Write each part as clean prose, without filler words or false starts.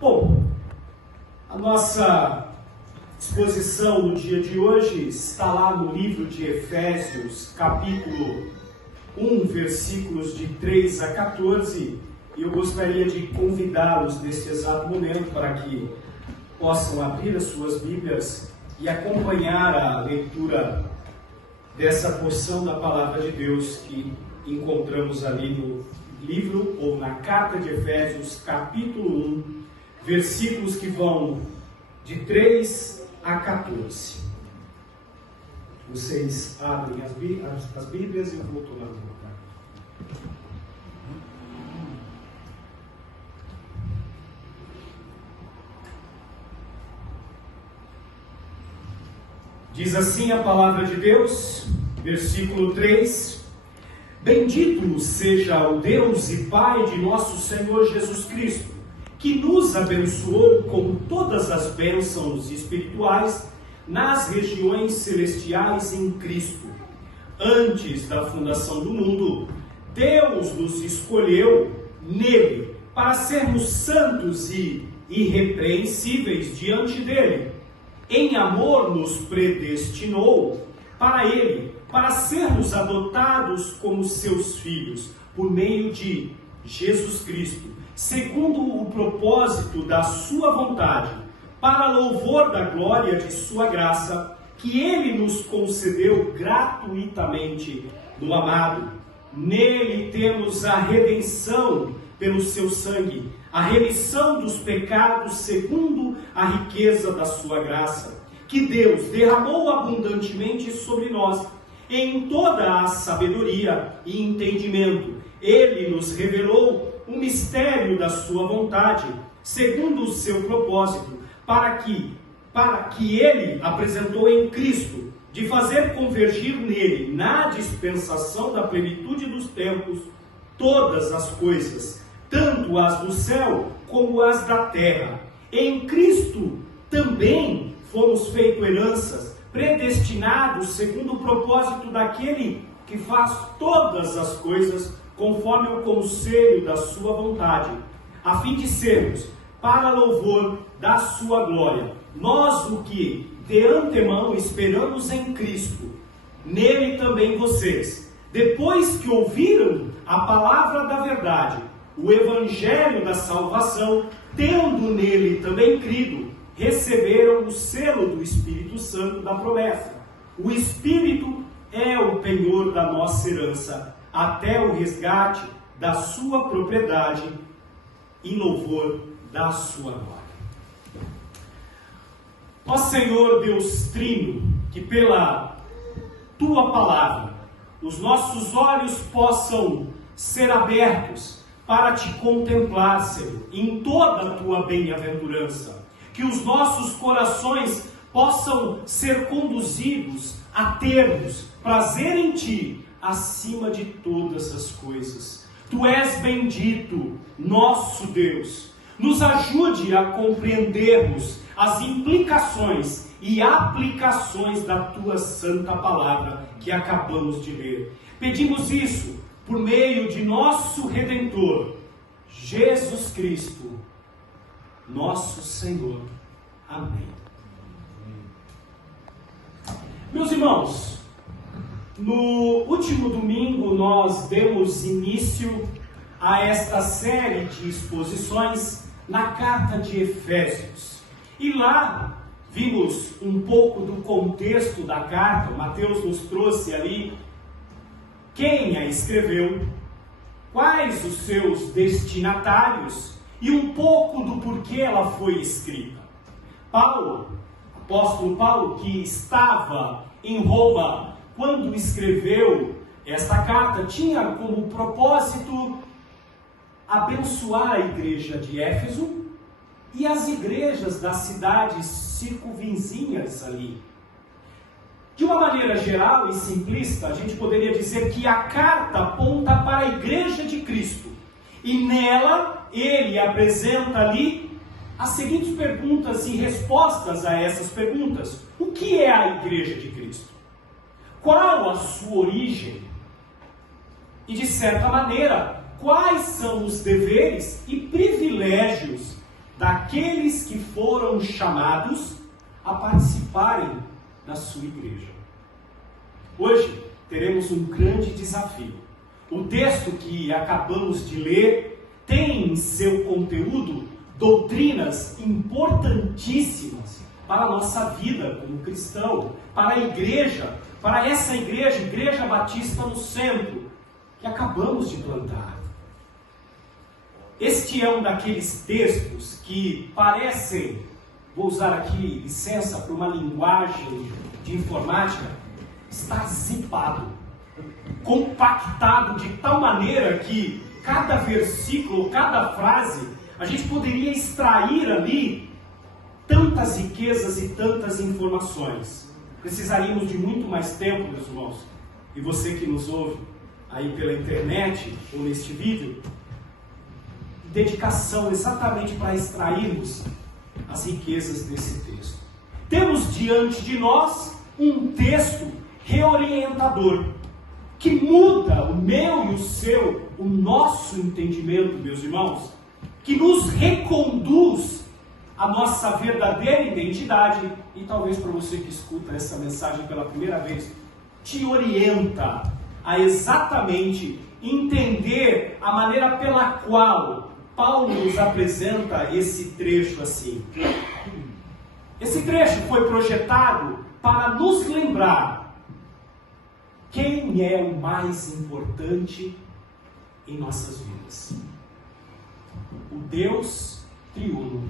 Bom, a nossa exposição no dia de hoje está lá no livro de Efésios, capítulo 1, versículos de 3 a 14, e eu gostaria de convidá-los neste exato momento para que possam abrir as suas Bíblias e acompanhar a leitura dessa porção da Palavra de Deus que encontramos ali no livro ou na carta de Efésios, capítulo 1, versículos que vão de 3 a 14. Vocês abrem as Bíblias e eu vou tomar um. Diz assim a palavra de Deus, versículo 3: Bendito seja o Deus e Pai de nosso Senhor Jesus Cristo, que nos abençoou com todas as bênçãos espirituais nas regiões celestiais em Cristo. Antes da fundação do mundo, Deus nos escolheu nele para sermos santos e irrepreensíveis diante dele. Em amor nos predestinou para ele, para sermos adotados como seus filhos, por meio de Jesus Cristo, segundo o propósito da sua vontade, para louvor da glória de sua graça, que ele nos concedeu gratuitamente no amado. Nele temos a redenção pelo seu sangue, a remissão dos pecados segundo a riqueza da sua graça, que Deus derramou abundantemente sobre nós, em toda a sabedoria e entendimento. Ele nos revelou o mistério da sua vontade, segundo o seu propósito, para que ele apresentou em Cristo, de fazer convergir nele, na dispensação da plenitude dos tempos, todas as coisas, tanto as do céu como as da terra. Em Cristo também fomos feitos heranças, predestinados segundo o propósito daquele que faz todas as coisas conforme o conselho da sua vontade, a fim de sermos para louvor da sua glória. Nós o que de antemão esperamos em Cristo, nele também vocês, depois que ouviram a palavra da verdade, o evangelho da salvação, tendo nele também crido, receberam o selo do Espírito Santo da promessa. O Espírito é o penhor da nossa herança, até o resgate da sua propriedade, em louvor da sua glória. Ó Senhor Deus Trino, que pela tua palavra os nossos olhos possam ser abertos para te contemplar, Senhor, em toda a tua bem-aventurança. Que os nossos corações possam ser conduzidos a termos prazer em ti, acima de todas as coisas. Tu és bendito, nosso Deus. Nos ajude a compreendermos as implicações e aplicações da tua santa palavra que acabamos de ler. Pedimos isso por meio de nosso Redentor, Jesus Cristo, nosso Senhor. Amém. Meus irmãos, no último domingo nós demos início a esta série de exposições na carta de Efésios. E lá vimos um pouco do contexto da carta. Mateus nos trouxe ali quem a escreveu, quais os seus destinatários e um pouco do porquê ela foi escrita. Apóstolo Paulo, que estava em Roma quando escreveu esta carta, tinha como propósito abençoar a igreja de Éfeso e as igrejas das cidades circunvizinhas ali. De uma maneira geral e simplista, a gente poderia dizer que a carta aponta para a igreja de Cristo. E nela, ele apresenta ali as seguintes perguntas e respostas a essas perguntas. O que é a igreja de Cristo? Qual a sua origem? E, de certa maneira, quais são os deveres e privilégios daqueles que foram chamados a participarem da sua igreja. Hoje teremos um grande desafio. O texto que acabamos de ler tem em seu conteúdo doutrinas importantíssimas para a nossa vida como cristão, para a igreja, para essa igreja, Igreja Batista no Centro, que acabamos de plantar. Este é um daqueles textos que parecem, vou usar aqui licença para uma linguagem de informática, estar zipado, compactado de tal maneira que cada versículo, cada frase, a gente poderia extrair ali tantas riquezas e tantas informações. Precisaríamos de muito mais tempo, meus irmãos. E você que nos ouve aí pela internet ou neste vídeo, dedicação exatamente para extrairmos as riquezas desse texto. Temos diante de nós um texto reorientador, que muda o meu e o seu, o nosso entendimento, meus irmãos, que nos reconduz à nossa verdadeira identidade, e talvez para você que escuta essa mensagem pela primeira vez, te orienta a exatamente entender a maneira pela qual Paulo nos apresenta esse trecho assim. Esse trecho foi projetado para nos lembrar quem é o mais importante em nossas vidas. O Deus triuno.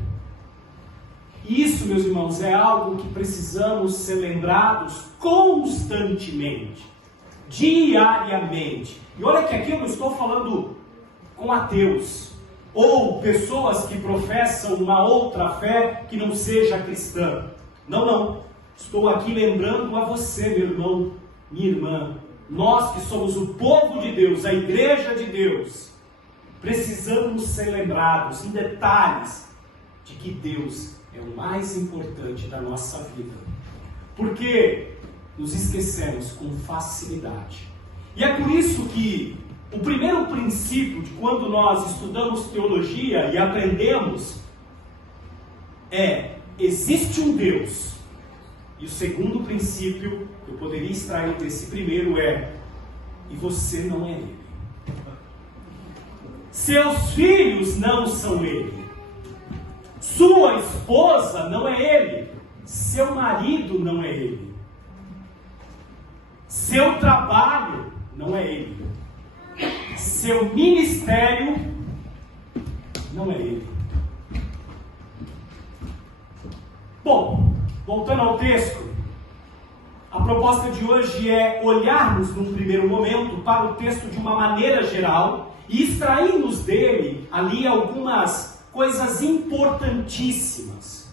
E isso, meus irmãos, é algo que precisamos ser lembrados constantemente, diariamente. E olha que aqui eu não estou falando com ateus, ou pessoas que professam uma outra fé que não seja cristã. Não, não. Estou aqui lembrando a você, meu irmão, minha irmã, nós que somos o povo de Deus, a igreja de Deus, precisamos ser lembrados em detalhes de que Deus é o mais importante da nossa vida. Porque nos esquecemos com facilidade. E é por isso que o primeiro princípio de quando nós estudamos teologia e aprendemos é: existe um Deus. E o segundo princípio que eu poderia extrair desse primeiro é: e você não é ele. Seus filhos não são ele. Sua esposa não é ele. Seu marido não é ele. Seu trabalho não é ele. Seu ministério não é ele. Bom, voltando ao texto, a proposta de hoje é olharmos num primeiro momento para o texto de uma maneira geral e extrairmos dele ali algumas coisas importantíssimas.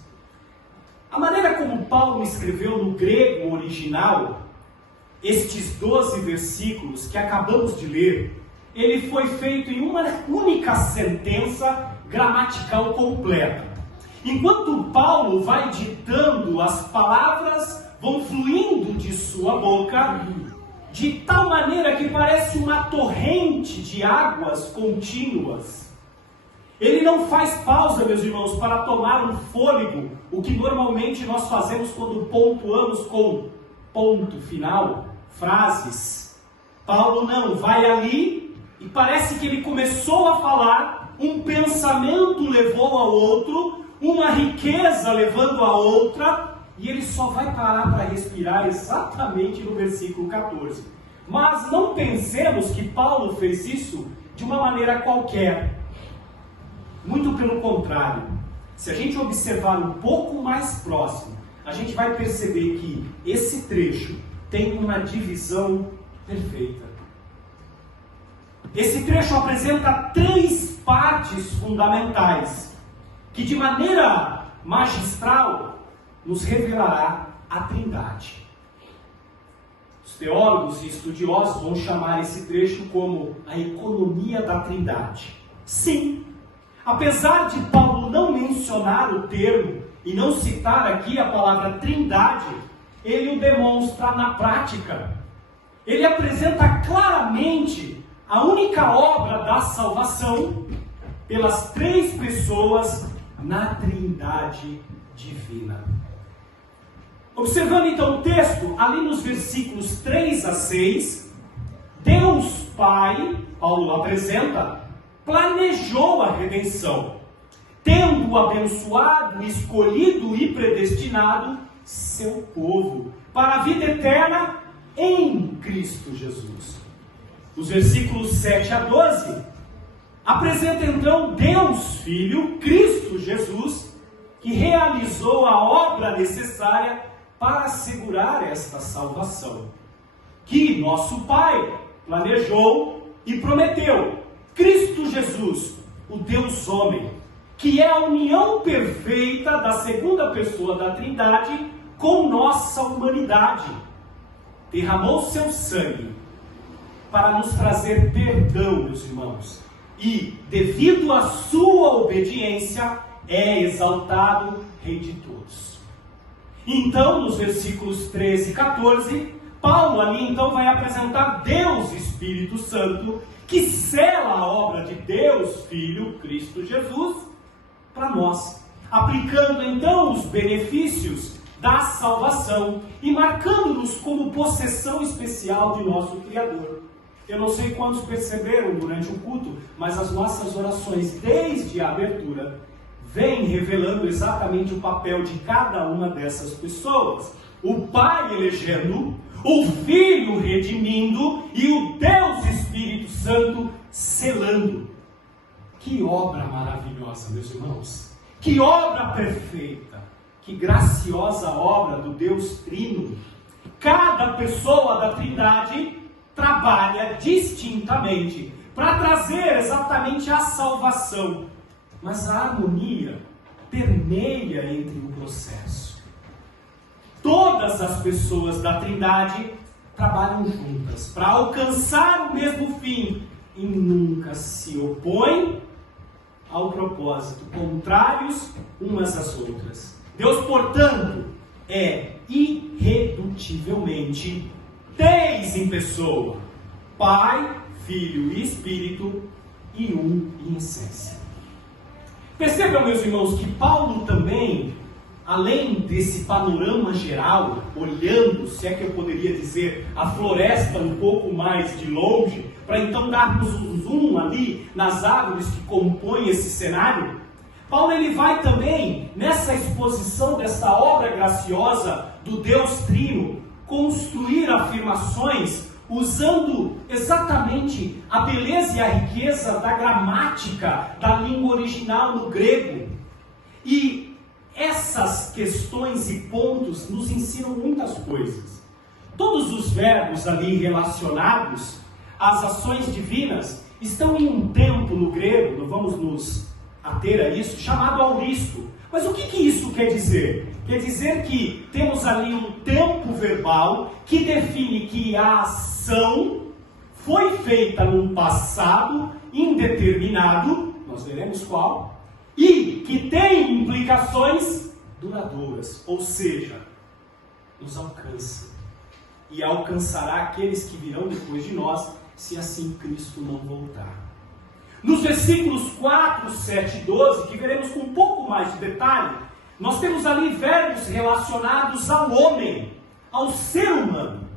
A maneira como Paulo escreveu no grego original estes 12 versículos que acabamos de ler, ele foi feito em uma única sentença gramatical completa. Enquanto Paulo vai ditando, as palavras vão fluindo de sua boca, de tal maneira que parece uma torrente de águas contínuas. Ele não faz pausa, meus irmãos, para tomar um fôlego, o que normalmente nós fazemos quando pontuamos com ponto final, frases. Paulo não, vai ali e parece que ele começou a falar, um pensamento levou ao outro, uma riqueza levando a outra, e ele só vai parar para respirar exatamente no versículo 14. Mas não pensemos que Paulo fez isso de uma maneira qualquer. Muito pelo contrário. Se a gente observar um pouco mais próximo, a gente vai perceber que esse trecho tem uma divisão perfeita. Esse trecho apresenta 3 partes fundamentais, que de maneira magistral nos revelará a Trindade. Os teólogos e estudiosos vão chamar esse trecho como a economia da Trindade. Sim, apesar de Paulo não mencionar o termo e não citar aqui a palavra Trindade, ele o demonstra na prática. Ele apresenta claramente a única obra da salvação pelas 3 pessoas na Trindade divina. Observando então o texto, ali nos versículos 3 a 6, Deus Pai, Paulo apresenta, planejou a redenção, tendo abençoado, escolhido e predestinado seu povo para a vida eterna em Cristo Jesus. Os versículos 7 a 12 apresentam então Deus Filho, Cristo Jesus, que realizou a obra necessária para assegurar esta salvação, que nosso Pai planejou e prometeu. Cristo Jesus, o Deus homem, que é a união perfeita da segunda pessoa da Trindade com nossa humanidade, derramou seu sangue para nos trazer perdão, meus irmãos, e, devido à sua obediência, é exaltado Rei de todos. Então, nos versículos 13 e 14, Paulo ali então vai apresentar Deus Espírito Santo, que sela a obra de Deus Filho, Cristo Jesus, para nós, aplicando então os benefícios da salvação e marcando-nos como possessão especial de nosso Criador. Eu não sei quantos perceberam durante o culto, mas as nossas orações, desde a abertura, vêm revelando exatamente o papel de cada uma dessas pessoas. O Pai elegendo, o Filho redimindo e o Deus Espírito Santo selando. Que obra maravilhosa, meus irmãos! Que obra perfeita! Que graciosa obra do Deus Trino! Cada pessoa da Trindade trabalha distintamente para trazer exatamente a salvação, mas a harmonia permeia entre o processo. Todas as pessoas da Trindade trabalham juntas para alcançar o mesmo fim e nunca se opõem ao propósito, contrários umas às outras. Deus, portanto, é irredutivelmente 3 em pessoa: Pai, Filho e Espírito, e um em essência. Percebam, meus irmãos, que Paulo também, além desse panorama geral, olhando, se é que eu poderia dizer, a floresta um pouco mais de longe, para então darmos um zoom ali nas árvores que compõem esse cenário, Paulo ele vai também, nessa exposição dessa obra graciosa do Deus Trino, construir afirmações usando exatamente a beleza e a riqueza da gramática da língua original no grego. E essas questões e pontos nos ensinam muitas coisas. Todos os verbos ali relacionados às ações divinas estão em um tempo no grego, não vamos nos ater a isso, chamado auristo. Mas o que isso quer dizer? Quer dizer que temos ali um tempo verbal que define que a ação foi feita num passado indeterminado, nós veremos qual, e que tem implicações duradouras, ou seja, nos alcança e alcançará aqueles que virão depois de nós, se assim Cristo não voltar. Nos versículos 4, 7 e 12, que veremos com um pouco mais de detalhe, nós temos ali verbos relacionados ao homem, ao ser humano.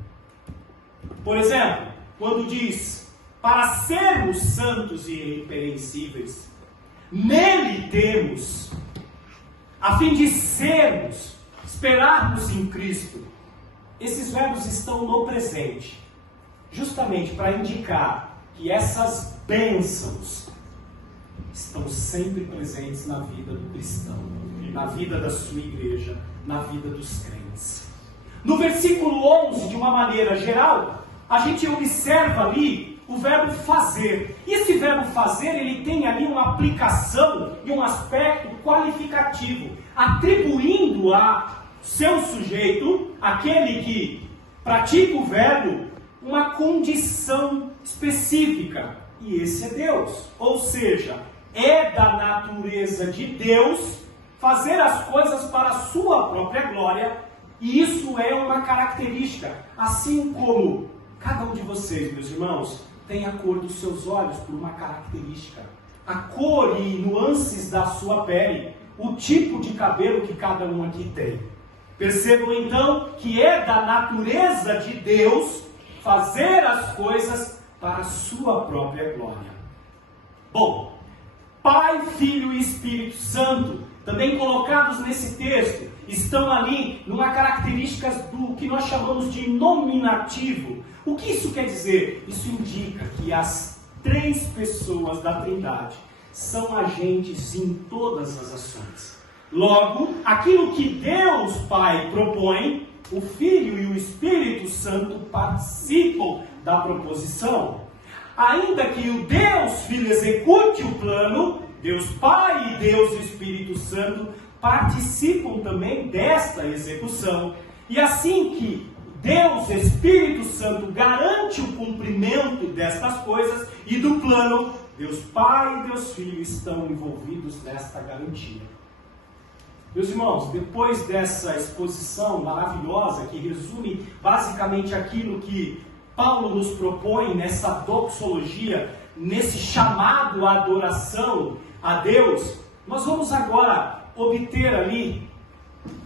Por exemplo, quando diz, para sermos santos e irrepreensíveis, nele temos, a fim de sermos, esperarmos em Cristo. Esses verbos estão no presente, justamente para indicar que essas bênçãos estão sempre presentes na vida do cristão, na vida da sua igreja, na vida dos crentes. No versículo 11, de uma maneira geral, a gente observa ali o verbo fazer. E esse verbo fazer, ele tem ali uma aplicação e um aspecto qualificativo, atribuindo a seu sujeito, aquele que pratica o verbo, uma condição específica. E esse é Deus. Ou seja, é da natureza de Deus fazer as coisas para a sua própria glória, e isso é uma característica, assim como cada um de vocês, meus irmãos, tem a cor dos seus olhos por uma característica. A cor e nuances da sua pele o tipo de cabelo que cada um aqui tem. Percebam então que é da natureza de Deus fazer as coisas para a sua própria glória. Bom, Pai, Filho e Espírito Santo, também colocados nesse texto, estão ali numa característica do que nós chamamos de nominativo. O que isso quer dizer? Isso indica que as três pessoas da Trindade são agentes em todas as ações. Logo, aquilo que Deus Pai propõe, o Filho e o Espírito Santo participam da proposição. Ainda que o Deus Filho execute o plano, Deus Pai e Deus Espírito Santo participam também desta execução. E assim que Deus Espírito Santo garante o cumprimento destas coisas e do plano, Deus Pai e Deus Filho estão envolvidos nesta garantia. Meus irmãos, depois dessa exposição maravilhosa que resume basicamente aquilo que Paulo nos propõe nessa doxologia, nesse chamado à adoração a Deus, nós vamos agora obter ali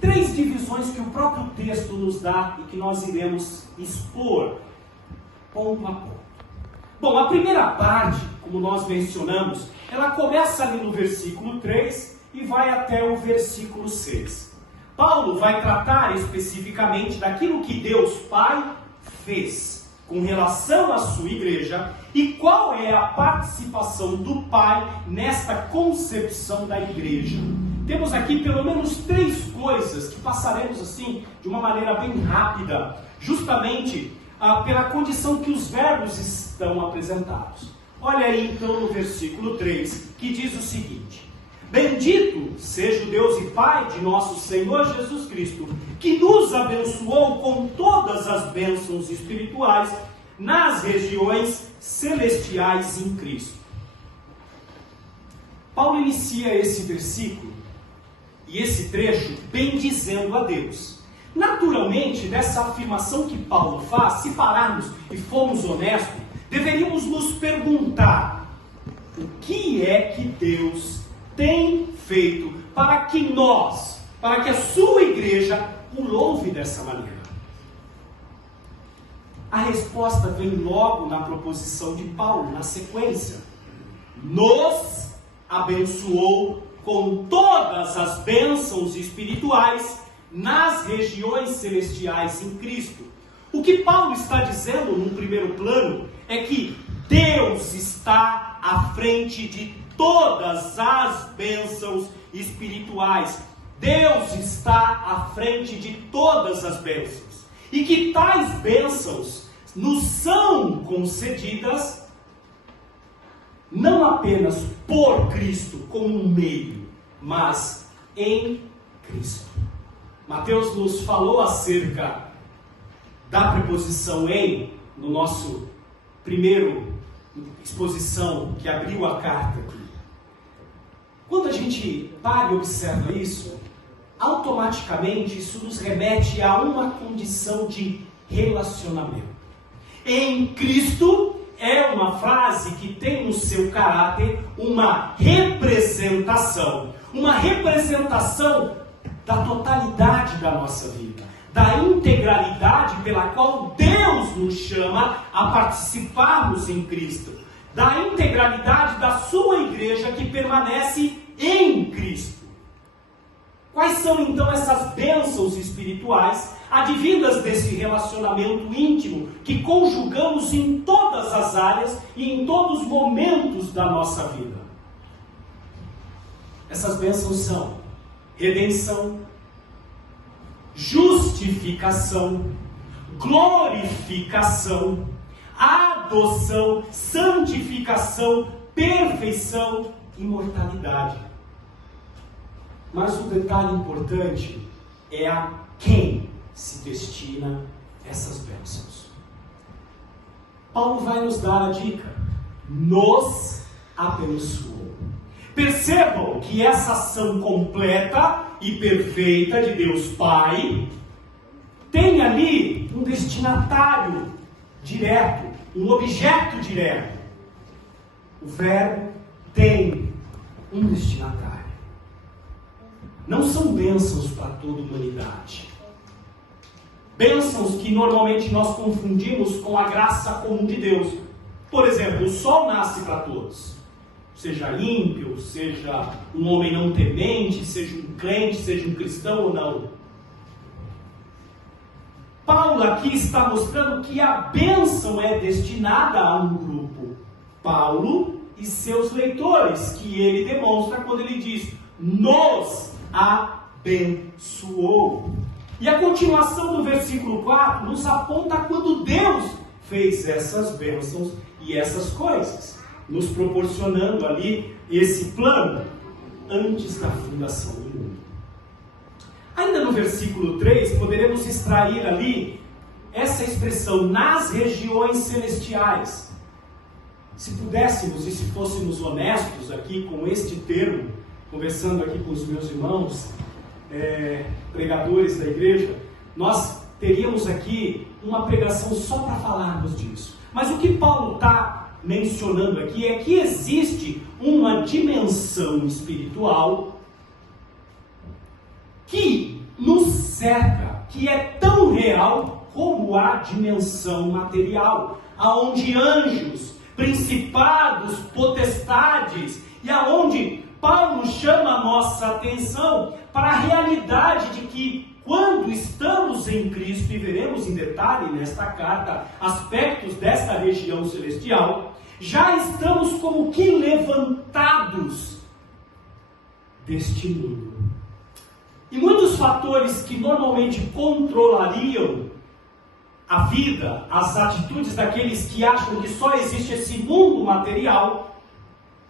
três divisões que o próprio texto nos dá e que nós iremos expor ponto a ponto. Bom, a primeira parte, como nós mencionamos, ela começa ali no versículo 3 e vai até o versículo 6. Paulo vai tratar especificamente daquilo que Deus Pai fez com relação à sua igreja e qual é a participação do Pai nesta concepção da igreja. Temos aqui pelo menos três coisas que passaremos assim de uma maneira bem rápida, justamente pela condição que os verbos estão apresentados. Olha aí então no versículo 3, que diz o seguinte: Bendito seja o Deus e Pai de nosso Senhor Jesus Cristo, que nos abençoou com todas as bênçãos espirituais nas regiões celestiais em Cristo. Paulo inicia esse versículo e esse trecho bendizendo a Deus. Naturalmente, dessa afirmação que Paulo faz, se pararmos e formos honestos, deveríamos nos perguntar: o que é que Deus tem feito para que nós, para que a sua igreja o louve dessa maneira? A resposta vem logo na proposição de Paulo, na sequência. Nos abençoou com todas as bênçãos espirituais nas regiões celestiais em Cristo. O que Paulo está dizendo num primeiro plano é que Deus está à frente de todas as bênçãos espirituais. Deus está à frente de todas as bênçãos. E que tais bênçãos nos são concedidas não apenas por Cristo como um meio, mas em Cristo. Mateus nos falou acerca da preposição em, no nosso primeiro exposição que abriu a carta aqui. Quando a gente para e observa isso, automaticamente isso nos remete a uma condição de relacionamento. Em Cristo é uma frase que tem no seu caráter uma representação da totalidade da nossa vida, da integralidade pela qual Deus nos chama a participarmos em Cristo, da integralidade da sua igreja que permanece em Cristo. Quais são então essas bênçãos espirituais advindas desse relacionamento íntimo que conjugamos em todas as áreas e em todos os momentos da nossa vida? Essas bênçãos são redenção, justificação, glorificação, adoção, santificação, perfeição, imortalidade. Mas o detalhe importante é a quem se destina essas bênçãos. Paulo vai nos dar a dica: nos abençoou. Percebam que essa ação completa e perfeita de Deus Pai tem ali um destinatário direto, um objeto direto. O verbo tem um destinatário. não são bênçãos para toda a humanidade. Bênçãos que normalmente nós confundimos com a graça comum de Deus. Por exemplo, o sol nasce para todos. Seja ímpio, seja um homem não temente, seja um crente, seja um cristão ou não. Paulo aqui está mostrando que a bênção é destinada a um grupo. Paulo e seus leitores, que ele demonstra quando ele diz, nos abençoou. E a continuação do versículo 4 nos aponta quando Deus fez essas bênçãos e essas coisas, nos proporcionando ali esse plano antes da fundação do mundo. Ainda no versículo 3, poderemos extrair ali essa expressão, nas regiões celestiais. Se pudéssemos e se fôssemos honestos aqui com este termo, conversando aqui com os meus irmãos, pregadores da igreja, nós teríamos aqui uma pregação só para falarmos disso. Mas o que Paulo está mencionando aqui é que existe uma dimensão espiritual que nos cerca, que é tão real como a dimensão material, aonde anjos, principados, potestades, e aonde Paulo chama a nossa atenção para a realidade de que quando estamos em Cristo, e veremos em detalhe nesta carta aspectos desta região celestial, já estamos como que levantados deste mundo. E muitos fatores que normalmente controlariam a vida, as atitudes daqueles que acham que só existe esse mundo material,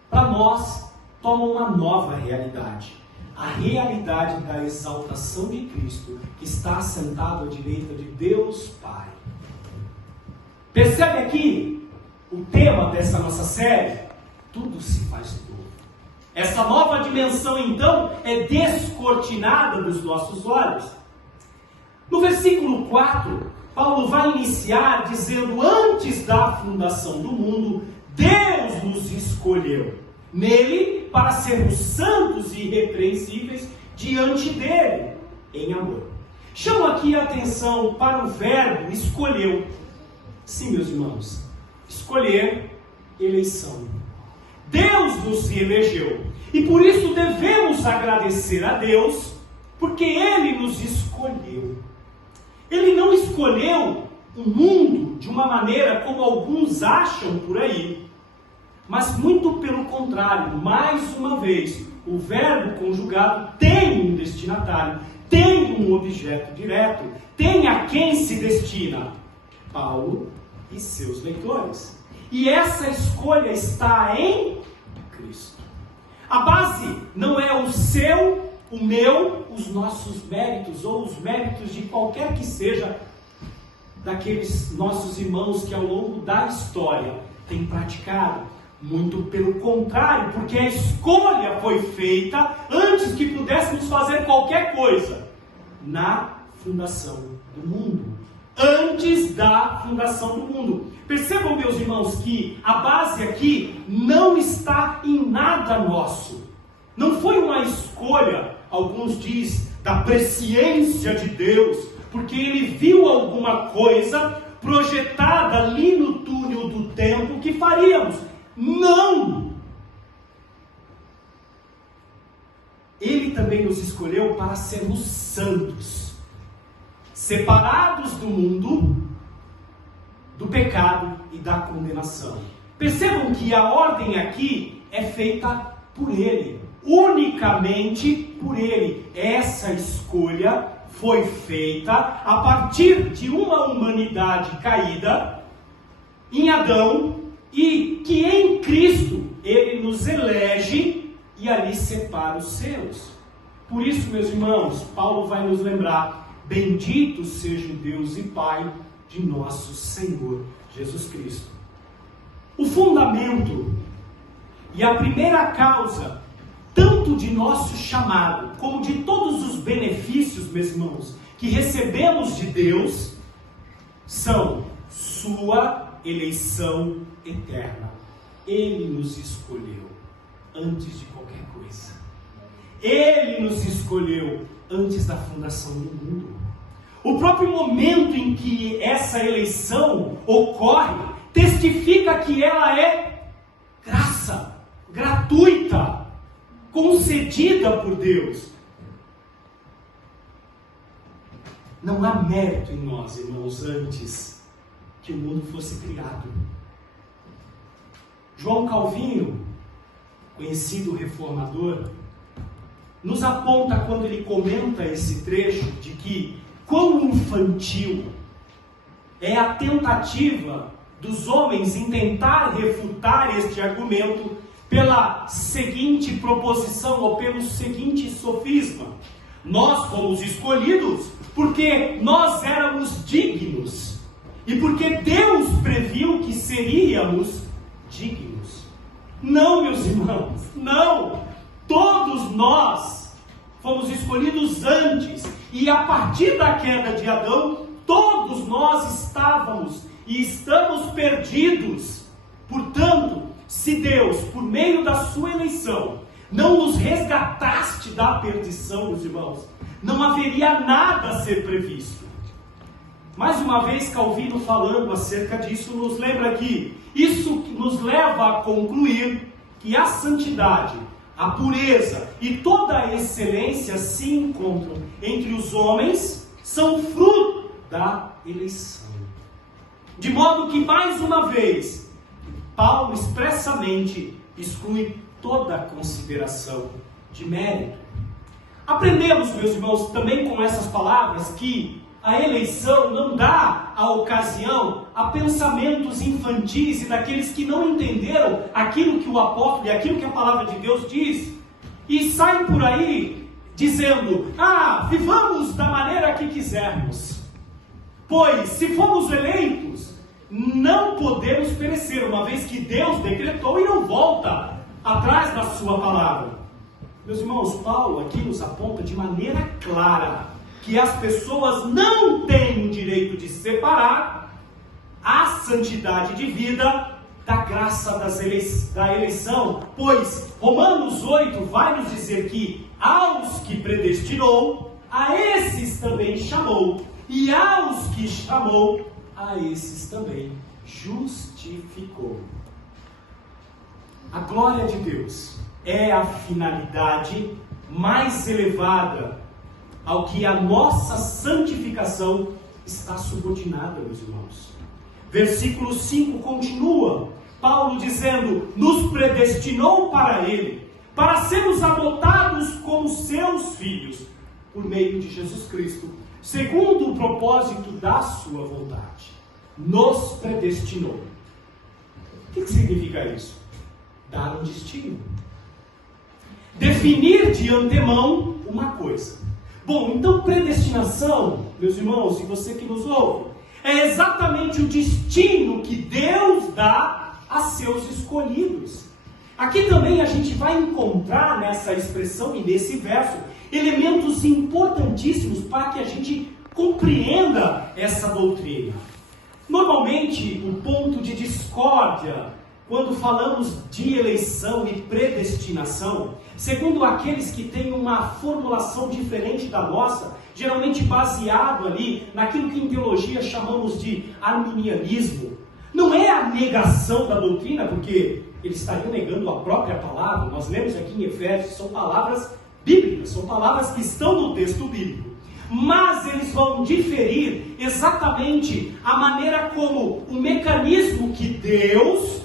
para nós tomam uma nova realidade. A realidade da exaltação de Cristo, que está assentado à direita de Deus Pai. Percebe aqui o tema dessa nossa série? Tudo se faz novo. Essa nova dimensão, então, é descortinada dos nossos olhos. No versículo 4, Paulo vai iniciar dizendo, antes da fundação do mundo, Deus nos escolheu nele para sermos santos e irrepreensíveis diante dele, em amor. Chamo aqui a atenção para o verbo escolheu. Sim, meus irmãos, escolher, eleição. Deus nos elegeu, e por isso devemos agradecer a Deus, porque Ele nos escolheu. Ele não escolheu o mundo de uma maneira como alguns acham por aí, mas muito pelo contrário. Mais uma vez, o verbo conjugado tem um destinatário, tem um objeto direto, tem a quem se destina: Paulo e seus leitores. E essa escolha está em Cristo. A base não é o seu, o meu, os nossos méritos, ou os méritos de qualquer que seja daqueles nossos irmãos que ao longo da história têm praticado. Muito pelo contrário, porque a escolha foi feita antes que pudéssemos fazer qualquer coisa, na fundação do mundo. Antes da fundação do mundo. Percebam, meus irmãos, que a base aqui não está em nada nosso. Não foi uma escolha, alguns dizem, da presciência de Deus, porque Ele viu alguma coisa projetada ali no túnel do tempo que faríamos. Não! Ele também nos escolheu para sermos santos, separados do mundo, do pecado e da condenação. Percebam que a ordem aqui é feita por Ele, unicamente por Ele. Essa escolha foi feita a partir de uma humanidade caída em Adão, e que em Cristo Ele nos elege e ali separa os seus. Por isso, meus irmãos, Paulo vai nos lembrar: bendito seja o Deus e Pai de nosso Senhor Jesus Cristo. O fundamento e a primeira causa, tanto de nosso chamado, como de todos os benefícios, meus irmãos, que recebemos de Deus, são sua eleição eterna. Ele nos escolheu antes de qualquer coisa. Ele nos escolheu antes da fundação do mundo. O próprio momento em que essa eleição ocorre testifica que ela é graça, gratuita, concedida por Deus. Não há mérito em nós, irmãos, antes que o mundo fosse criado. João Calvino, conhecido reformador, nos aponta quando ele comenta esse trecho de que quão infantil é a tentativa dos homens em tentar refutar este argumento pela seguinte proposição ou pelo seguinte sofisma: nós fomos escolhidos porque nós éramos dignos e porque Deus previu que seríamos dignos. Não, meus irmãos, não! Todos nós fomos escolhidos antes, e a partir da queda de Adão, todos nós estávamos e estamos perdidos. Portanto, se Deus, por meio da sua eleição, não nos resgataste da perdição, meus irmãos, não haveria nada a ser previsto. Mais uma vez, Calvino falando acerca disso, nos lembra que isso nos leva a concluir que a santidade, a pureza e toda a excelência se encontram entre os homens, são fruto da eleição. De modo que, mais uma vez, Paulo expressamente exclui toda consideração de mérito. Aprendemos, meus irmãos, também com essas palavras, que a eleição não dá a ocasião a pensamentos infantis e daqueles que não entenderam aquilo que o apóstolo e aquilo que a palavra de Deus diz, e saem por aí dizendo: vivamos da maneira que quisermos, pois se fomos eleitos, não podemos perecer, uma vez que Deus decretou e não volta atrás da sua palavra. Meus irmãos, Paulo aqui nos aponta de maneira clara que as pessoas não têm o direito de separar a santidade de vida da graça da eleição, pois Romanos 8 vai nos dizer que aos que predestinou, a esses também chamou, e aos que chamou, a esses também justificou. A glória de Deus é a finalidade mais elevada ao que a nossa santificação está subordinada, meus irmãos. Versículo 5 continua, Paulo dizendo: nos predestinou para Ele, para sermos adotados como seus filhos, por meio de Jesus Cristo, segundo o propósito da sua vontade. Nos predestinou. O que significa isso? Dar um destino. Definir de antemão uma coisa. Bom, então predestinação, meus irmãos, e você que nos ouve, é exatamente o destino que Deus dá a seus escolhidos. Aqui também a gente vai encontrar nessa expressão e nesse verso elementos importantíssimos para que a gente compreenda essa doutrina. Normalmente, o ponto de discórdia, quando falamos de eleição e predestinação, segundo aqueles que têm uma formulação diferente da nossa, geralmente baseado ali naquilo que em teologia chamamos de arminianismo, não é a negação da doutrina, porque eles estariam negando a própria palavra. Nós lemos aqui em Efésios, são palavras bíblicas, são palavras que estão no texto bíblico. Mas eles vão diferir exatamente a maneira como o mecanismo que Deus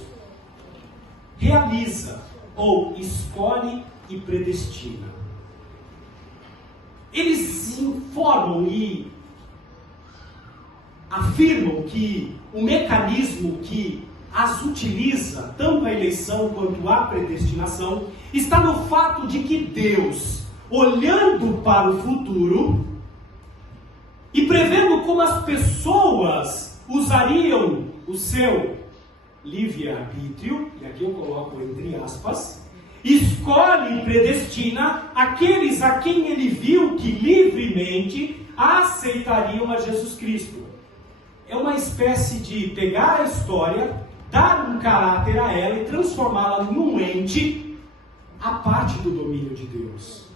realiza ou escolhe e predestina. Eles informam e afirmam que o mecanismo que as utiliza, tanto a eleição quanto a predestinação, está no fato de que Deus, olhando para o futuro e prevendo como as pessoas usariam o seu livre-arbítrio, e aqui eu coloco entre aspas, escolhe e predestina aqueles a quem ele viu que livremente aceitariam a Jesus Cristo. É uma espécie de pegar a história, dar um caráter a ela e transformá-la num ente à parte do domínio de Deus.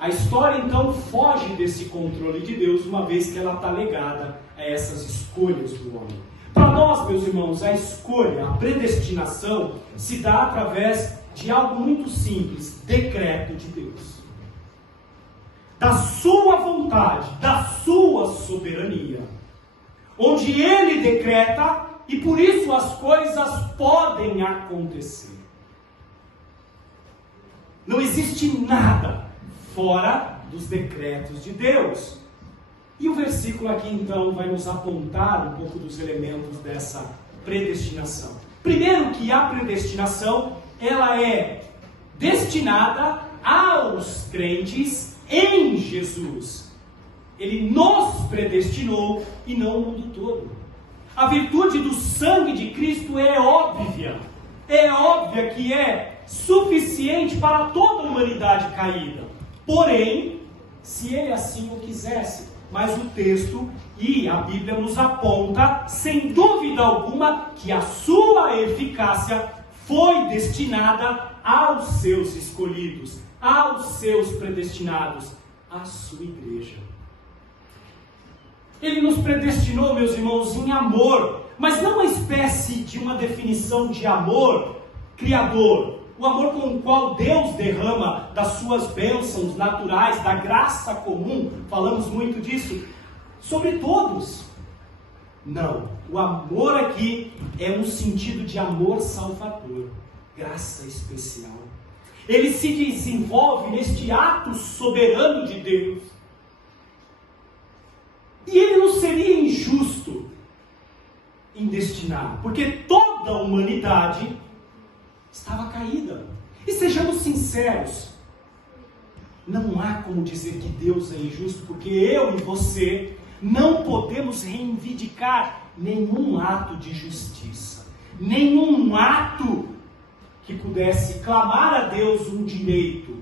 A história então foge desse controle de Deus, uma vez que ela está ligada a essas escolhas do homem. Para nós, meus irmãos, a escolha, a predestinação, se dá através de algo muito simples: decreto de Deus. Da sua vontade, da sua soberania, onde Ele decreta e por isso as coisas podem acontecer. Não existe nada fora dos decretos de Deus. E o versículo aqui então vai nos apontar um pouco dos elementos dessa predestinação. Primeiro, que a predestinação, ela é destinada aos crentes em Jesus. Ele nos predestinou e não o mundo todo. A virtude do sangue de Cristo é óbvia. É óbvia que é suficiente para toda a humanidade caída. Porém, se Ele assim o quisesse. Mas o texto e a Bíblia nos aponta, sem dúvida alguma, que a sua eficácia foi destinada aos seus escolhidos, aos seus predestinados, à sua igreja. Ele nos predestinou, meus irmãos, em amor, mas não uma espécie de uma definição de amor criador, o amor com o qual Deus derrama das suas bênçãos naturais, da graça comum, falamos muito disso, sobre todos. Não, o amor aqui é um sentido de amor salvador, graça especial. Ele se desenvolve neste ato soberano de Deus. E ele não seria injusto em destinar, porque toda a humanidade estava caída. E sejamos sinceros, não há como dizer que Deus é injusto, porque eu e você não podemos reivindicar nenhum ato de justiça, nenhum ato que pudesse clamar a Deus um direito.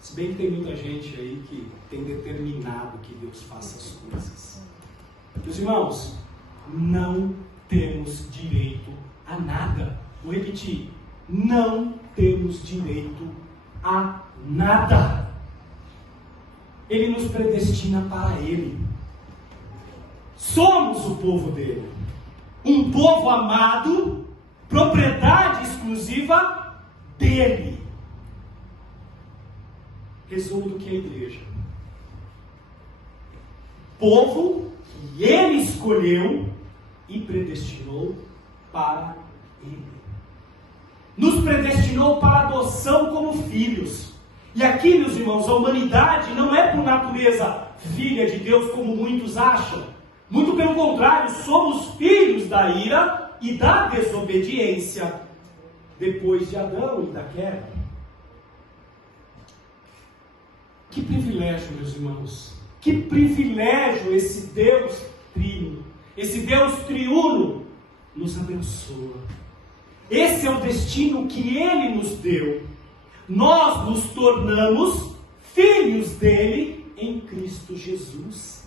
Se bem que tem muita gente aí que tem determinado que Deus faça as coisas. Meus irmãos, não temos direito a nada. Vou repetir, não temos direito a nada. Ele nos predestina para Ele. Somos o povo dele. Um povo amado, propriedade exclusiva dele. Resumo do que é a igreja. Povo que Ele escolheu e predestinou para Ele. Nos predestinou para adoção como filhos. E aqui, meus irmãos, a humanidade não é por natureza filha de Deus, como muitos acham. Muito pelo contrário, somos filhos da ira e da desobediência depois de Adão e da queda. Que privilégio, meus irmãos. Que privilégio esse Deus trino, esse Deus triuno nos abençoa. Esse é o destino que Ele nos deu. Nós nos tornamos filhos dele em Cristo Jesus.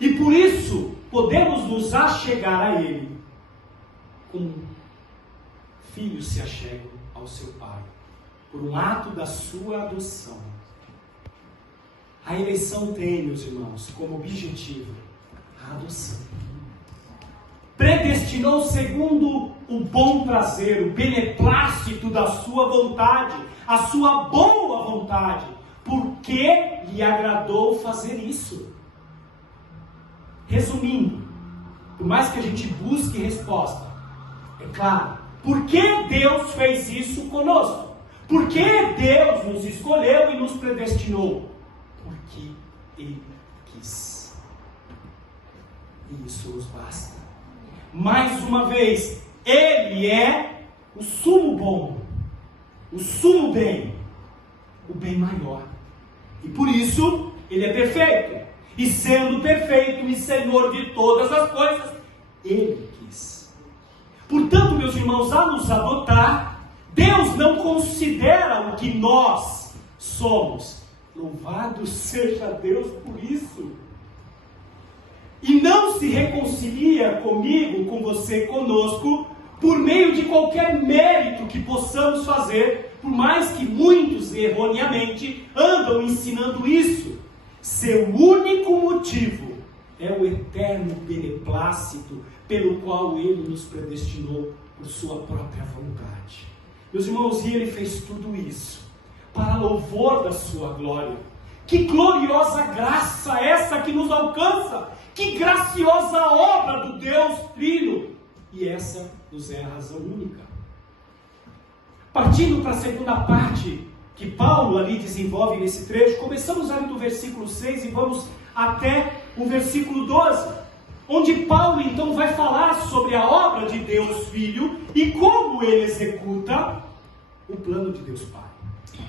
E por isso podemos nos achegar a Ele como filhos se achegam ao seu Pai, por um ato da sua adoção. A eleição tem, meus irmãos, como objetivo a adoção. Predestinou segundo o bom prazer, o beneplácito da sua vontade, a sua boa vontade, porque lhe agradou fazer isso. Resumindo, por mais que a gente busque resposta, é claro, por que Deus fez isso conosco? Por que Deus nos escolheu e nos predestinou? Porque Ele quis. E isso nos basta. Mais uma vez, Ele é o sumo bom, o sumo bem, o bem maior. E por isso, Ele é perfeito. E sendo perfeito e Senhor de todas as coisas, Ele quis. Portanto, meus irmãos, a nos adotar, Deus não considera o que nós somos. Louvado seja Deus por isso. E não se reconcilia comigo, com você, conosco, por meio de qualquer mérito que possamos fazer, por mais que muitos erroneamente andam ensinando isso. Seu único motivo é o eterno beneplácito pelo qual Ele nos predestinou por sua própria vontade. Meus irmãos, e Ele fez tudo isso para louvor da sua glória. Que gloriosa graça essa que nos alcança! Que graciosa obra do Deus Trino! E essa nos é a razão única. Partindo para a segunda parte que Paulo ali desenvolve nesse trecho, começamos ali do versículo 6 e vamos até o versículo 12, onde Paulo então vai falar sobre a obra de Deus Filho e como ele executa o plano de Deus Pai.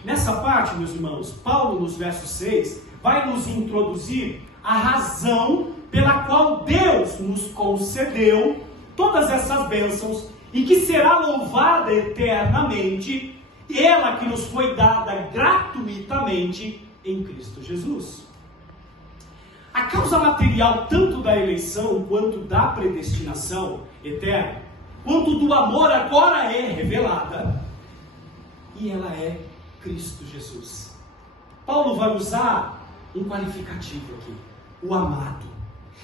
Nessa parte, meus irmãos, Paulo nos versos 6 vai nos introduzir a razão pela qual Deus nos concedeu todas essas bênçãos e que será louvada eternamente, ela que nos foi dada gratuitamente em Cristo Jesus. A causa material tanto da eleição quanto da predestinação eterna, quanto do amor agora é revelada, e ela é Cristo Jesus. Paulo vai usar um qualificativo aqui, o amado.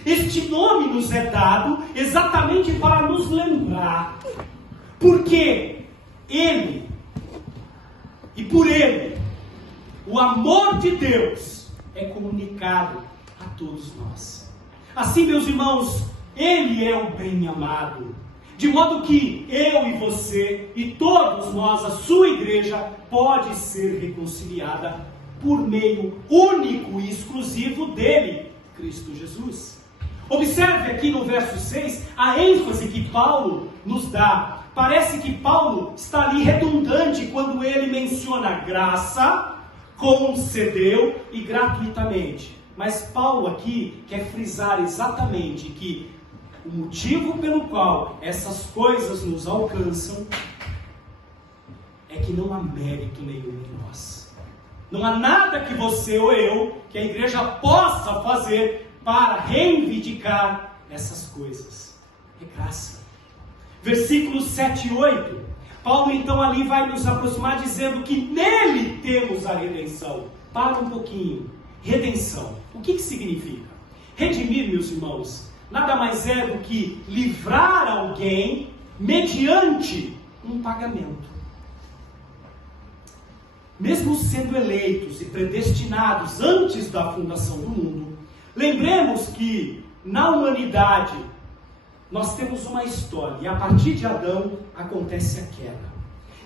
Este nome nos é dado exatamente para nos lembrar, porque Ele, e por Ele, o amor de Deus é comunicado a todos nós. Assim, meus irmãos, Ele é o bem-amado, de modo que eu e você, e todos nós, a sua igreja, pode ser reconciliada por meio único e exclusivo dele, Cristo Jesus. Observe aqui no verso 6 a ênfase que Paulo nos dá. Parece que Paulo está ali redundante quando ele menciona graça, concedeu e gratuitamente. Mas Paulo aqui quer frisar exatamente que o motivo pelo qual essas coisas nos alcançam é que não há mérito nenhum em nós. Não há nada que você ou eu, que a igreja possa fazer para reivindicar essas coisas. É graça. Versículos 7 e 8. Paulo então ali vai nos aproximar dizendo que nele temos a redenção. Para um pouquinho. Redenção. O que significa? Redimir, meus irmãos, nada mais é do que livrar alguém mediante um pagamento. Mesmo sendo eleitos e predestinados antes da fundação do mundo, lembremos que na humanidade nós temos uma história, e a partir de Adão acontece a queda.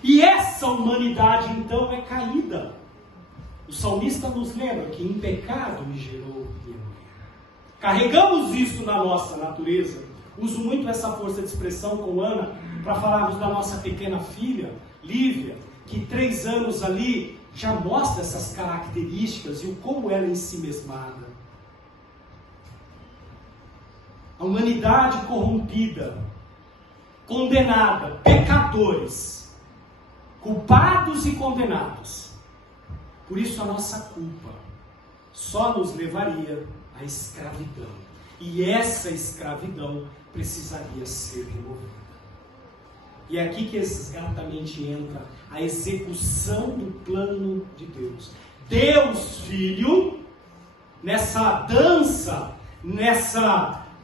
E essa humanidade então é caída. O salmista nos lembra que em pecado me gerou minha mulher. Carregamos isso na nossa natureza. Uso muito essa força de expressão com Ana para falarmos da nossa pequena filha, Lívia, que 3 anos ali já mostra essas características e o como ela é ensimesmada. A humanidade corrompida, condenada, pecadores, culpados e condenados. Por isso a nossa culpa só nos levaria à escravidão. E essa escravidão precisaria ser removida. E é aqui que exatamente entra a execução do plano de Deus. Deus Filho, nessa dança,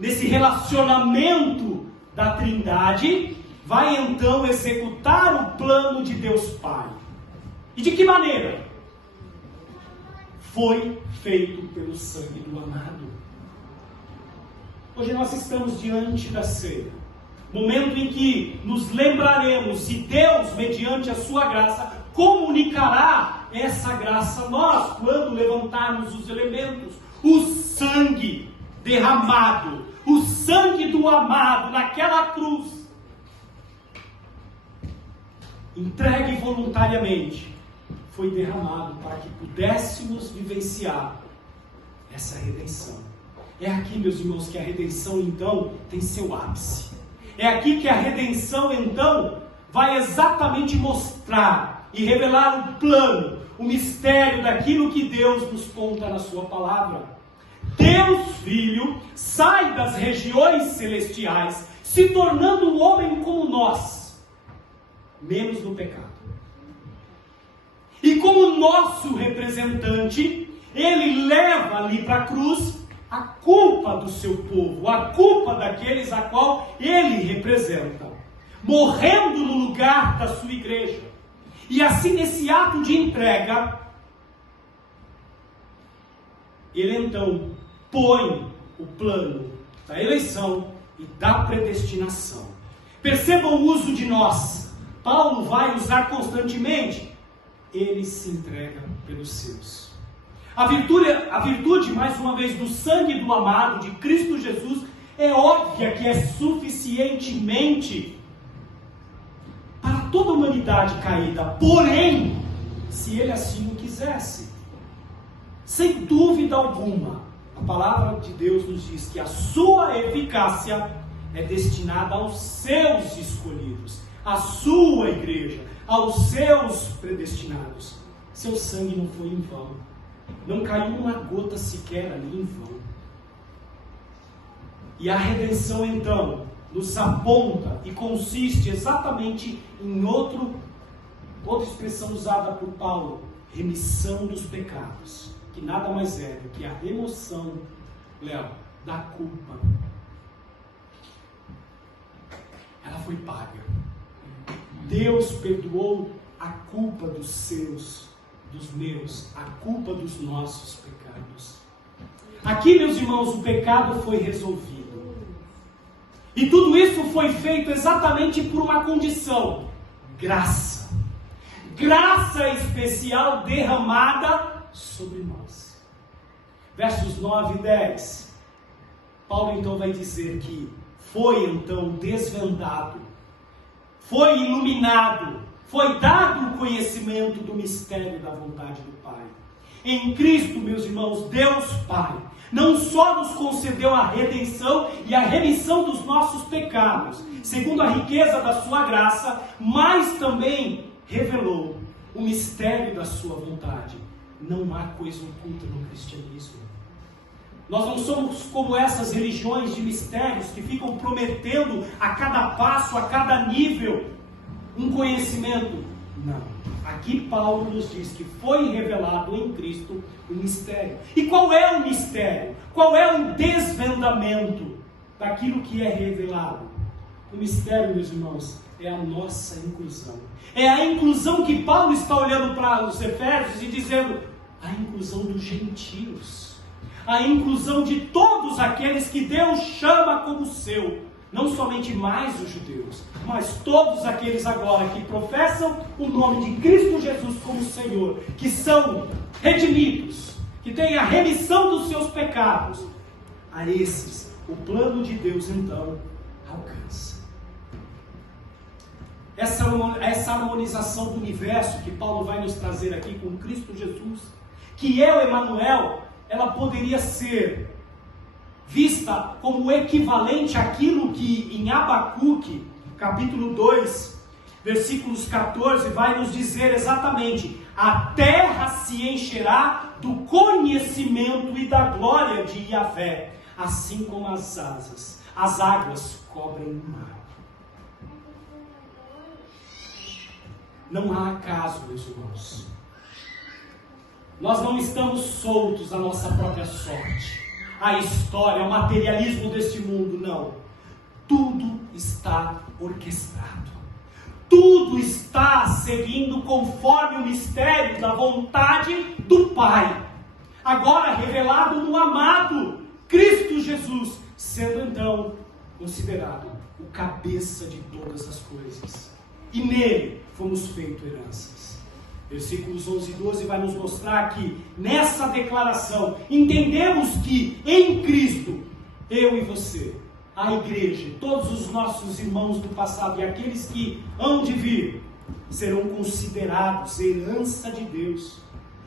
nesse relacionamento da Trindade, vai então executar o plano de Deus Pai. E de que maneira? Foi feito pelo sangue do amado. Hoje nós estamos diante da ceia, momento em que nos lembraremos e Deus, mediante a sua graça, comunicará essa graça a nós, quando levantarmos os elementos, o sangue derramado, o sangue do amado naquela cruz, entregue voluntariamente, foi derramado para que pudéssemos vivenciar essa redenção. É aqui, meus irmãos, que a redenção então tem seu ápice. É aqui que a redenção então vai exatamente mostrar e revelar o plano, o mistério daquilo que Deus nos conta na sua palavra. Deus Filho sai das regiões celestiais, se tornando um homem como nós, menos no pecado. E como nosso representante, ele leva ali para a cruz a culpa do seu povo, a culpa daqueles a qual ele representa, morrendo no lugar da sua igreja. E assim, nesse ato de entrega, ele então põe o plano da eleição e da predestinação. Percebam o uso de nós. Paulo vai usar constantemente. Ele se entrega pelos seus. A virtude, mais uma vez, do sangue do amado, de Cristo Jesus, é óbvia que é suficientemente para toda a humanidade caída. Porém, se ele assim o quisesse, sem dúvida alguma, a palavra de Deus nos diz que a sua eficácia é destinada aos seus escolhidos, à sua igreja, aos seus predestinados. Seu sangue não foi em vão. Não caiu uma gota sequer ali em vão. E a redenção então nos aponta e consiste exatamente em outra expressão usada por Paulo, remissão dos pecados, que nada mais é do que a remoção, Léo, da culpa. Ela foi paga. Deus perdoou a culpa dos seus, dos meus, a culpa dos nossos pecados. Aqui, meus irmãos, o pecado foi resolvido. E tudo isso foi feito exatamente por uma condição: graça. Graça especial derramada sobre nós. Versos 9 e 10. Paulo então vai dizer que foi então desvendado, foi iluminado, foi dado o conhecimento do mistério da vontade do Pai. Em Cristo, meus irmãos, Deus Pai não só nos concedeu a redenção e a remissão dos nossos pecados, segundo a riqueza da sua graça, mas também revelou o mistério da sua vontade. Não há coisa oculta no cristianismo. Nós não somos como essas religiões de mistérios que ficam prometendo a cada passo, a cada nível, um conhecimento. Não. Aqui Paulo nos diz que foi revelado em Cristo o mistério. E qual é o mistério? Qual é o desvendamento daquilo que é revelado? O mistério, meus irmãos, é a nossa inclusão. É a inclusão que Paulo está olhando para os Efésios e dizendo: a inclusão dos gentios. A inclusão de todos aqueles que Deus chama como seu. Não somente mais os judeus, mas todos aqueles agora que professam o nome de Cristo Jesus como Senhor, que são redimidos, que têm a remissão dos seus pecados. A esses, o plano de Deus então alcança. Essa harmonização do universo que Paulo vai nos trazer aqui com Cristo Jesus, que é o Emanuel, ela poderia ser vista como equivalente àquilo que em Abacuque, capítulo 2, versículos 14, vai nos dizer exatamente: a terra se encherá do conhecimento e da glória de Yahvé, assim como as águas cobrem o mar. Não há acaso, meus irmãos. Nós não estamos soltos à nossa própria sorte, a história, o materialismo deste mundo, não. Tudo está orquestrado. Tudo está seguindo conforme o mistério da vontade do Pai. Agora revelado no amado Cristo Jesus, sendo então considerado o cabeça de todas as coisas. E nele fomos feitos heranças. Versículos 11 e 12 vai nos mostrar que, nessa declaração, entendemos que em Cristo, eu e você, a igreja, todos os nossos irmãos do passado e aqueles que hão de vir, serão considerados herança de Deus.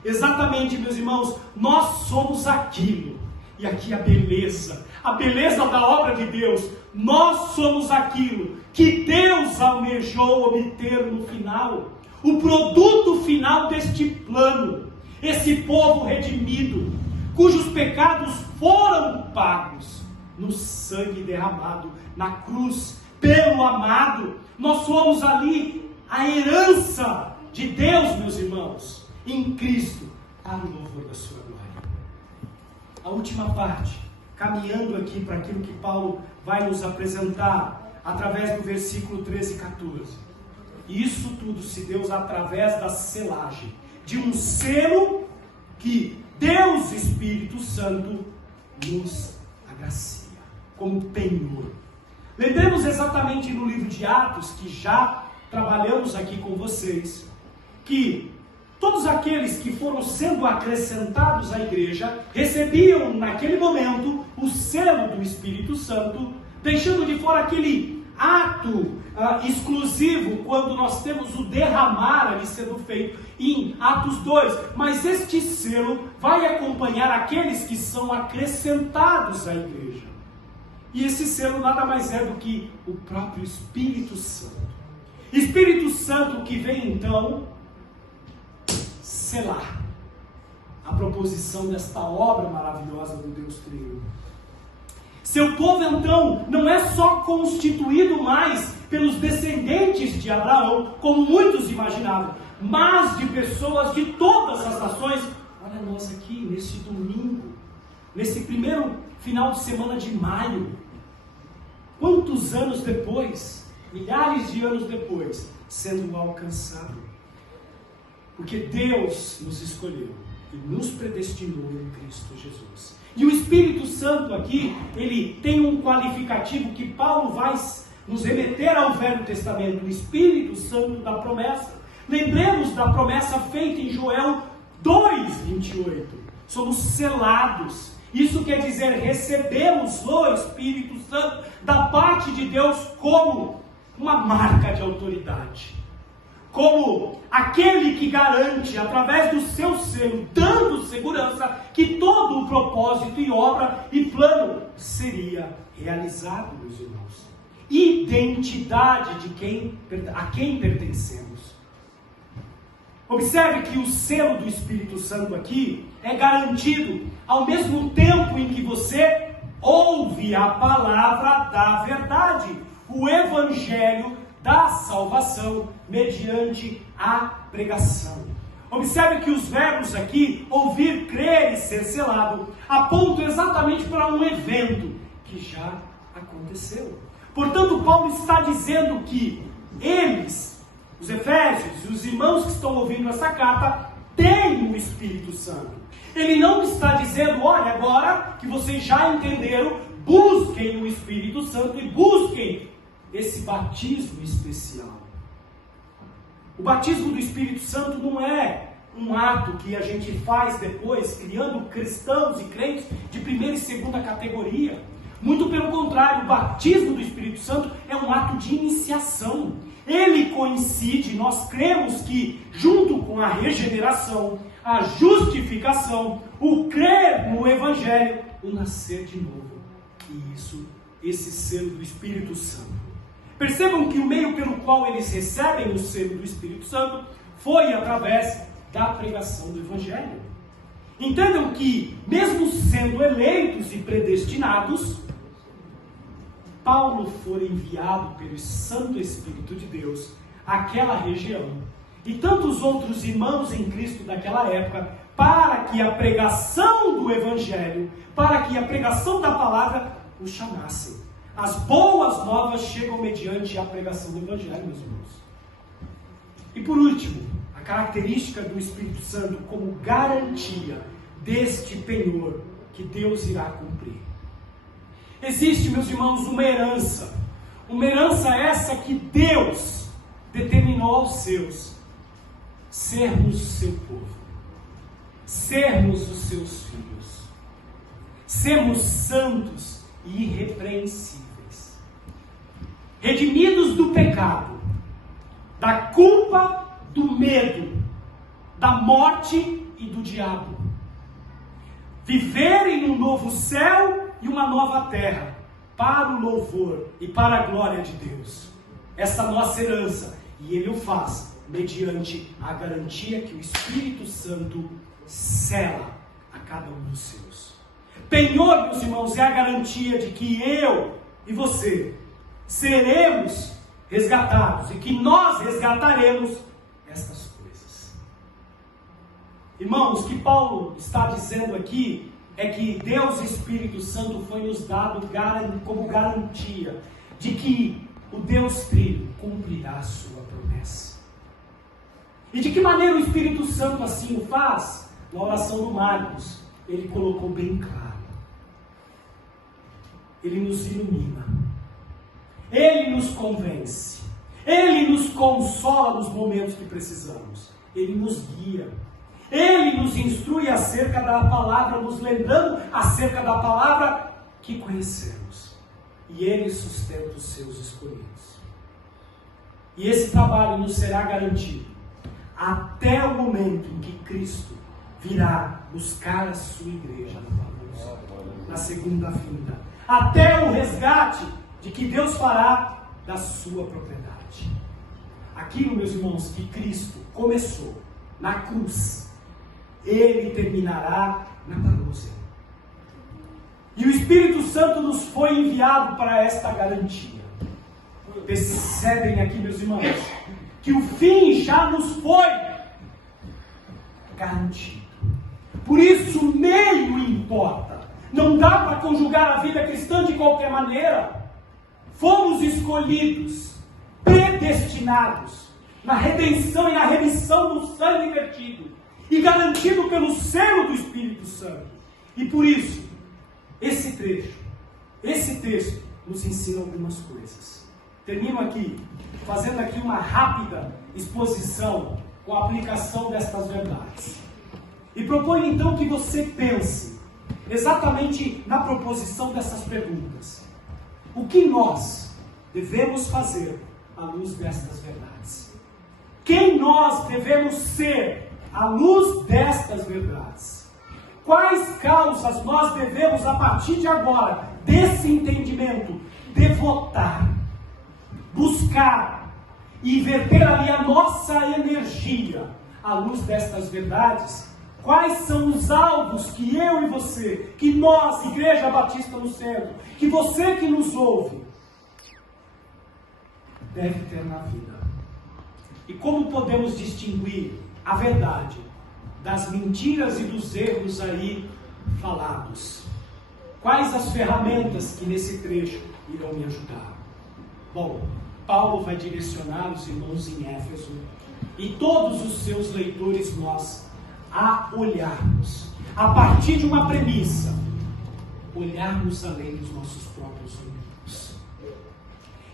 Exatamente, meus irmãos, nós somos aquilo. E aqui a beleza da obra de Deus. Nós somos aquilo que Deus almejou obter no final. O produto final deste plano, esse povo redimido, cujos pecados foram pagos, no sangue derramado na cruz pelo amado. Nós somos ali a herança de Deus, meus irmãos, em Cristo, para o louvor da sua glória. A última parte, caminhando aqui para aquilo que Paulo vai nos apresentar através do versículo 13 e 14. E isso tudo se deu através da selagem, de um selo que Deus Espírito Santo nos agracia, como penhor. Lembremos exatamente no livro de Atos, que já trabalhamos aqui com vocês, que todos aqueles que foram sendo acrescentados à igreja, recebiam naquele momento o selo do Espírito Santo, deixando de fora aquele ato exclusivo, quando nós temos o derramar ali sendo feito em Atos 2, mas este selo vai acompanhar aqueles que são acrescentados à igreja, e esse selo nada mais é do que o próprio Espírito Santo. Espírito Santo que vem então selar a proposição desta obra maravilhosa do Deus Trino. Seu povo então não é só constituído mais pelos descendentes de Abraão, como muitos imaginavam, mas de pessoas de todas as nações. Olha nós aqui neste domingo, nesse primeiro final de semana de maio, quantos anos depois, milhares de anos depois, sendo alcançado. Porque Deus nos escolheu e nos predestinou em Cristo Jesus. E o Espírito Santo aqui, ele tem um qualificativo que Paulo vai nos remeter ao Velho Testamento, o Espírito Santo da promessa. Lembremos da promessa feita em Joel 2:28. Somos selados. Isso quer dizer, recebemos o Espírito Santo da parte de Deus como uma marca de autoridade, como aquele que garante, através do seu selo, dando segurança, que todo o propósito e obra e plano seria realizado, meus irmãos. Identidade a quem pertencemos. Observe que o selo do Espírito Santo aqui é garantido ao mesmo tempo em que você ouve a palavra da verdade, o Evangelho da salvação, mediante a pregação. Observe que os verbos aqui, ouvir, crer e ser selado, apontam exatamente para um evento que já aconteceu. Portanto, Paulo está dizendo que eles, os efésios, os irmãos que estão ouvindo essa carta, têm o Espírito Santo. Ele não está dizendo, olha, agora que vocês já entenderam, busquem o Espírito Santo e busquem esse batismo especial. O batismo do Espírito Santo não é um ato que a gente faz depois, criando cristãos e crentes de primeira e segunda categoria. Muito pelo contrário, o batismo do Espírito Santo é um ato de iniciação. Ele coincide, nós cremos que, junto com a regeneração, a justificação, o crer no Evangelho, o nascer de novo. E esse selo do Espírito Santo. Percebam que o meio pelo qual eles recebem o selo do Espírito Santo foi através da pregação do Evangelho. Entendam que, mesmo sendo eleitos e predestinados, Paulo foi enviado pelo Santo Espírito de Deus àquela região, e tantos outros irmãos em Cristo daquela época, para que a pregação do Evangelho, para que a pregação da palavra os chamassem. As boas novas chegam mediante a pregação do Evangelho, meus irmãos. E por último, a característica do Espírito Santo como garantia deste penhor que Deus irá cumprir. Existe, meus irmãos, uma herança essa que Deus determinou aos seus, sermos o seu povo, sermos os seus filhos, sermos santos e irrepreensíveis, redimidos do pecado, da culpa, do medo, da morte e do diabo, viverem um novo céu e uma nova terra, para o louvor e para a glória de Deus. Essa nossa herança, e Ele o faz mediante a garantia que o Espírito Santo sela a cada um dos seus. Penhor, meus irmãos, é a garantia de que eu e você seremos resgatados e que nós resgataremos estas coisas. Irmãos, o que Paulo está dizendo aqui é que Deus Espírito Santo foi nos dado como garantia de que o Deus Trino cumprirá a sua promessa. E de que maneira o Espírito Santo assim o faz? Na oração do Marcos, ele colocou bem claro. Ele nos ilumina. Ele nos convence. Ele nos consola nos momentos que precisamos. Ele nos guia. Ele nos instrui acerca da palavra, nos lembrando acerca da palavra que conhecemos. E Ele sustenta os seus escolhidos. E esse trabalho nos será garantido até o momento em que Cristo virá buscar a sua igreja na segunda vinda. Até o resgate de que Deus fará da sua propriedade. Aquilo, meus irmãos, que Cristo começou na cruz, Ele terminará na parousia. E o Espírito Santo nos foi enviado para esta garantia. Percebem aqui, meus irmãos, que o fim já nos foi garantido. Por isso o meio importa. Não dá para conjugar a vida cristã de qualquer maneira. Fomos escolhidos, predestinados, na redenção e na remissão do sangue vertido, e garantido pelo selo do Espírito Santo. E por isso, esse texto nos ensina algumas coisas. Termino aqui, fazendo aqui uma rápida exposição com a aplicação destas verdades. E proponho então que você pense exatamente na proposição dessas perguntas. O que nós devemos fazer à luz destas verdades? Quem nós devemos ser à luz destas verdades? Quais causas nós devemos, a partir de agora, desse entendimento, devotar, buscar e verter ali a nossa energia à luz destas verdades? Quais são os alvos que eu e você, que nós, Igreja Batista no Centro, que você que nos ouve, deve ter na vida? E como podemos distinguir a verdade das mentiras e dos erros aí falados? Quais as ferramentas que nesse trecho irão me ajudar? Bom, Paulo vai direcionar os irmãos em Éfeso e todos os seus leitores nós a olharmos, a partir de uma premissa, olharmos além dos nossos próprios umbigos,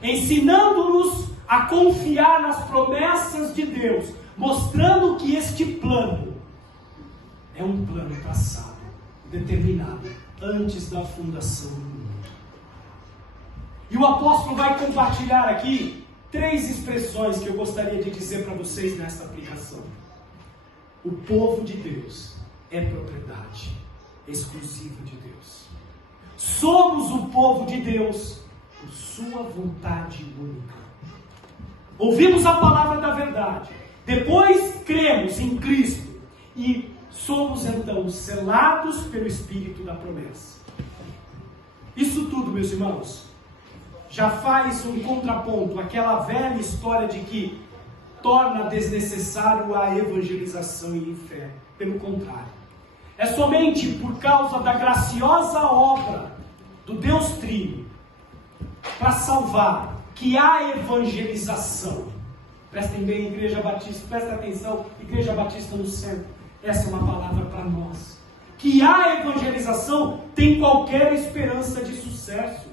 ensinando-nos a confiar nas promessas de Deus, mostrando que este plano é um plano traçado, determinado, antes da fundação do mundo. E o apóstolo vai compartilhar aqui 3 expressões que eu gostaria de dizer para vocês nessa aplicação. O povo de Deus é propriedade exclusiva de Deus. Somos o povo de Deus por sua vontade única. Ouvimos a palavra da verdade, depois cremos em Cristo e somos então selados pelo Espírito da promessa. Isso tudo, meus irmãos, já faz um contraponto àquela velha história de que torna desnecessário a evangelização e fé. Pelo contrário, é somente por causa da graciosa obra do Deus Trino para salvar que há evangelização. Prestem bem, Igreja Batista, prestem atenção, Igreja Batista no Centro. Essa é uma palavra para nós. Que há evangelização, tem qualquer esperança de sucesso.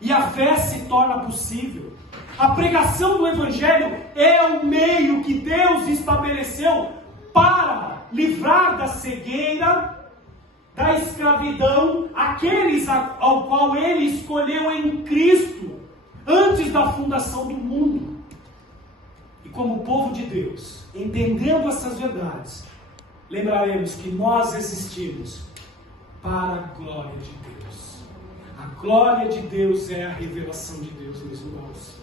E a fé se torna possível. A pregação do Evangelho é o meio que Deus estabeleceu para livrar da cegueira, da escravidão, aqueles ao qual Ele escolheu em Cristo, antes da fundação do mundo. E como povo de Deus, entendendo essas verdades, lembraremos que nós existimos para a glória de Deus. A glória de Deus é a revelação de Deus, meus irmãos.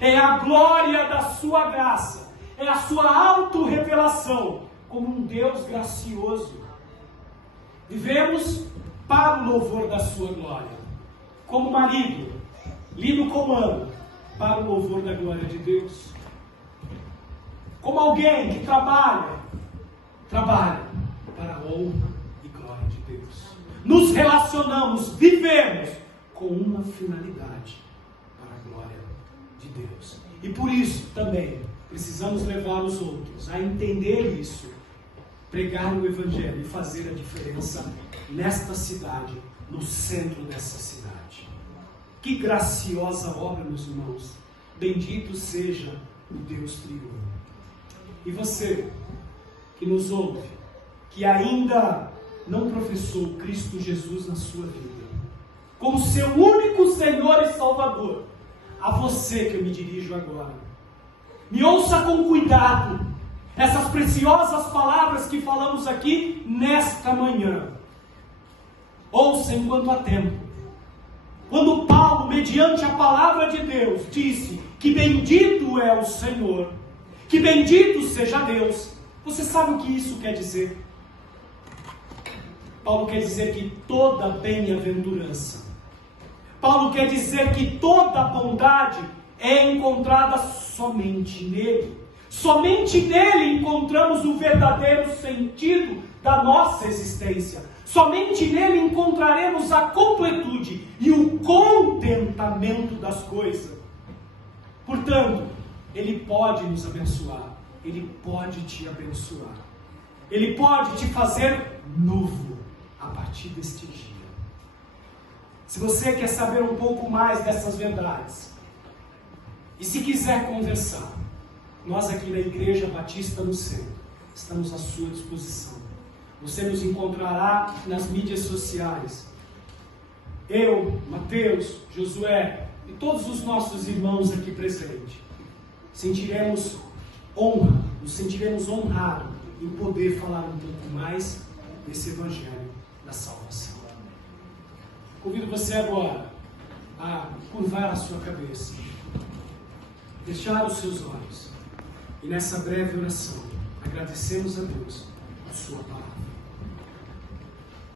É a glória da sua graça, é a sua autorrevelação como um Deus gracioso. Vivemos para o louvor da sua glória. Como marido, lido comando para o louvor da glória de Deus. Como alguém que trabalha para a honra e glória de Deus. Nos relacionamos, vivemos com uma finalidade, para a glória de Deus. E por isso também precisamos levar os outros a entender isso, pregar o Evangelho e fazer a diferença nesta cidade, no centro dessa cidade. Que graciosa obra, meus irmãos. Bendito seja o Deus triunfo. E você que nos ouve, que ainda não professou Cristo Jesus na sua vida, como seu único Senhor e Salvador, a você que eu me dirijo agora. Me ouça com cuidado essas preciosas palavras que falamos aqui nesta manhã. Ouça enquanto há tempo. Quando Paulo, mediante a palavra de Deus, disse que bendito é o Senhor, que bendito seja Deus, você sabe o que isso quer dizer? Paulo quer dizer que toda bem-aventurança, Paulo quer dizer que toda bondade é encontrada somente nele. Somente nele encontramos o verdadeiro sentido da nossa existência. Somente nele encontraremos a completude e o contentamento das coisas. Portanto, ele pode nos abençoar. Ele pode te abençoar. Ele pode te fazer novo a partir deste dia. Se você quer saber um pouco mais dessas verdades, e se quiser conversar, nós aqui na Igreja Batista no Centro estamos à sua disposição. Você nos encontrará nas mídias sociais. Eu, Mateus, Josué e todos os nossos irmãos aqui presentes sentiremos honra, nos sentiremos honrados em poder falar um pouco mais desse Evangelho da salvação. Convido você agora a curvar a sua cabeça, fechar os seus olhos e nessa breve oração agradecemos a Deus a sua palavra.